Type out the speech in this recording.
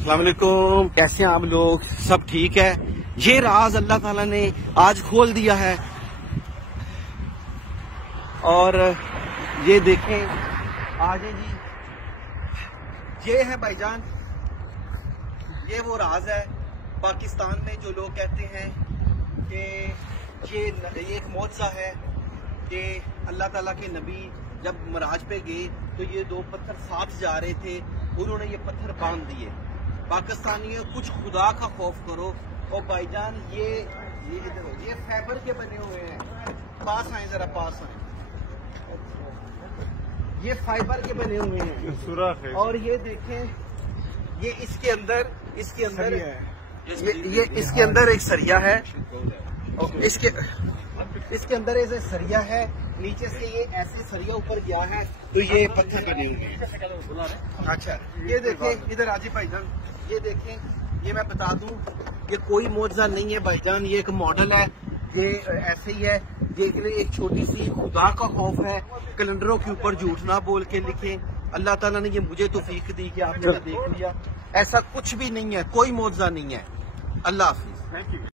अस्सलाम वालेकुम, कैसे हैं आप लोग? सब ठीक है? ये राज अल्लाह ताला ने आज खोल दिया है और ये देखें, आगे जी ये है भाईजान, ये वो राज है। पाकिस्तान में जो लोग कहते हैं कि ये एक मौजज़ा है कि अल्लाह ताला के नबी जब मराज पे गए तो ये दो पत्थर साथ जा रहे थे, उन्होंने ये पत्थर बांध दिए। पाकिस्तानियों, कुछ खुदा का खौफ करो। और भाईजान ये इधर हो, ये फाइबर के बने हुए हैं। पास आए, जरा पास आए। ये फाइबर के बने हुए हैं और ये देखें, ये इसके अंदर ये इसके अंदर एक सरिया है और इसके अंदर ऐसे सरिया है, नीचे से ये ऐसे सरिया ऊपर गया है तो ये पत्थर बने हुए हैं। अच्छा, ये देखें इधर आजी भाईजान, ये देखें, ये मैं बता दूं, ये कोई मौजज़ा नहीं है भाईजान, ये एक मॉडल है, ये ऐसे ही है। ये एक छोटी सी खुदा का खौफ है, कैलेंडरों के ऊपर झूठ ना बोल के लिखें। अल्लाह ताला ने ये मुझे तौफीक दी कि आपने देख लिया, ऐसा कुछ भी नहीं है, कोई मौजज़ा नहीं है। अल्लाह हाफिज।